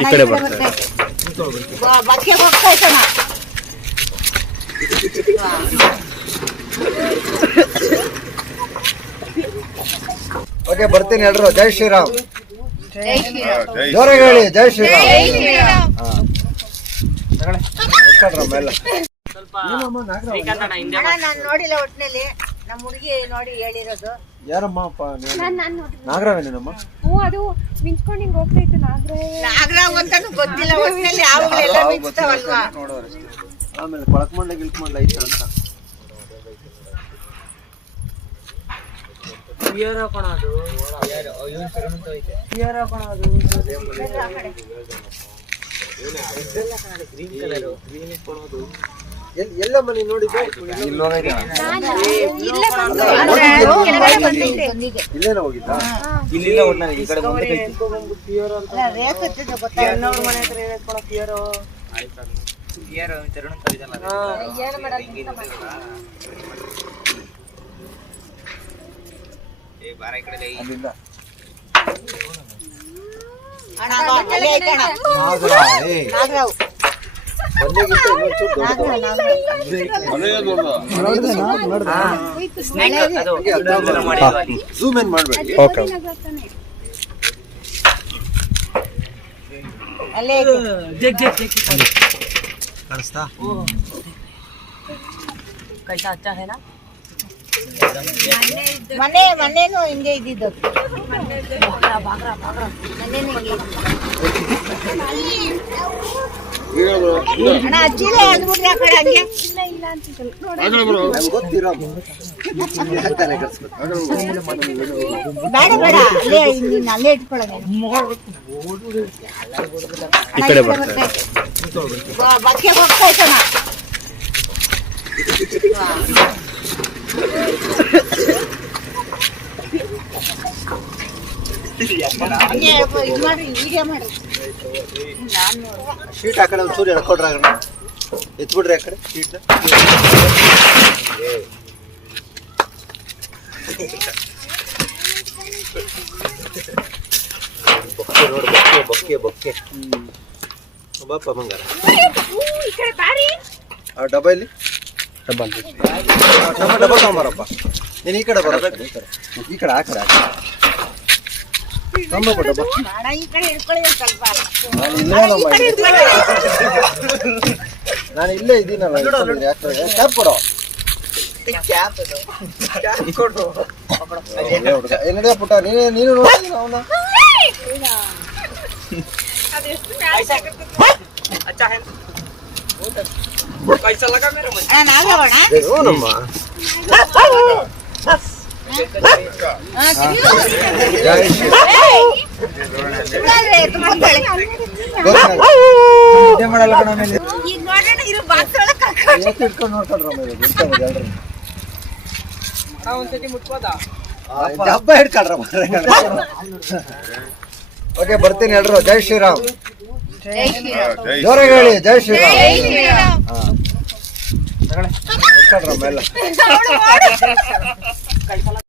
ಈ ಕಡೆ ಬರ್ತಾರೆ. ಓಕೆ, ಬರ್ತೀನಿ ಎಲ್ರು. ಜೈ ಶ್ರೀರಾಮ್. ಜೋರಾಗಿ ಹೇಳಿ ಜೈ ಶ್ರೀರಾಮ್. ನೋಡಿಲ್ಲ ಒಟ್ಟಿನಲ್ಲಿ ನಮ್ಮ ಹುಡುಗಿ ನೋಡಿ ಹೇಳಿರೋದು. ಯಾರಮ್ಮ? ನಾಗರಾವೇನೇನಮ್ಮ? ಅದು ಮಿಂಚ್ಕೊಂಡು ಹಿಂಗ್ ಹೋಗ್ತಾ ಇತ್ತು ನಾಗರಾವ್ ಅಂತಾನು ಗೊತ್ತಿಲ್ಲ ಒಟ್ಟಿನಲ್ಲಿ. ಯಾವಾಗಲೆಲ್ಲ ಮಿಂಚ್ತಾವಲ್ವಾ? ಆಮೇಲೆ ಕೊಳಕ್ಮಂಡ್ಲ ಗಿಲ್ಕ್ಮಂಡ್ಲ ಐತ ಅಂತ ಎಲ್ಲ ಮನೆ ನೋಡಿದ್ದೆ. ಇಲ್ಲೇನ ಹೋಗಿದ್ದ? ಝೂಮ್ ಏನ್ ಮಾಡ್ಬೇಡಿ. ಕಾಣಿಸ್ತಾ? ಮನೇನು ಹಿಂಗೆ ಇದ್ದಿದ್ದು. ಅಣ್ಣ ಅಜ್ಜಿಲೇ ಅಂದ್ಬಿಟ್ರಿ ಆ ಕಡೆ ಹಂಗೆ. ಬೇಡ ಬೇಡ, ಅಲ್ಲೇ ಇಟ್ಕೊಳ್ಳೋಣ. ಈ ಕಡೆ ಬರ್ತಾರೆ. ಬಕ್ಕೆ ಹೋಗ್ತಾ ಇತ್ತಣ್ಣ. ಶೀಟ್ ಆ ಕಡೆ ಒಂಚೂರು ಎಳ್ಕೊಡ್ರ, ಎತ್ಬಿಡ್ರಿ ಆ ಕಡೆ ಶೀಟ್. ಬೊಕ್ಕೆ ನೋಡಿ, ಬೊಕ್ಕೆ ಬೊಕ್ಕೆ ಬೊಕ್ಕೆ. ಬಾಪ ಮಂಗಾರ ಆ ಡಬ್ಬ ಇಲ್ಲಿ ಡಬ್ಬ ತಗೊಂಬಾರಪ್ಪ. ನೀನು ಈ ಕಡೆ ಬರಬೇಕು. ಈ ಕಡೆ ಆ ಕಡೆ ನಾನು ಇಲ್ಲೇ ಇದ್ದೀನಲ್ಲ. ಕ್ಯಾಪ್ ಕೊಡೋ. ನಡಿಯ ಪುಟ್ಟ, ನೀನು ನೋಡಿ ಅವನ. ಹಬ್ಬ ಹಿಡ್ಕೊಳ್ರ. ಓಕೆ, ಬರ್ತೀನಿ ಎಲ್ರು. ಜೈ ಶ್ರೀರಾಮ್. ಜೋರಾಗಿ ಹೇಳಿ ಜೈ ಶ್ರೀರಾಮ್. ಹಿಡ್ಕೊಳ್ರಮ್ಮ ಎಲ್ಲ.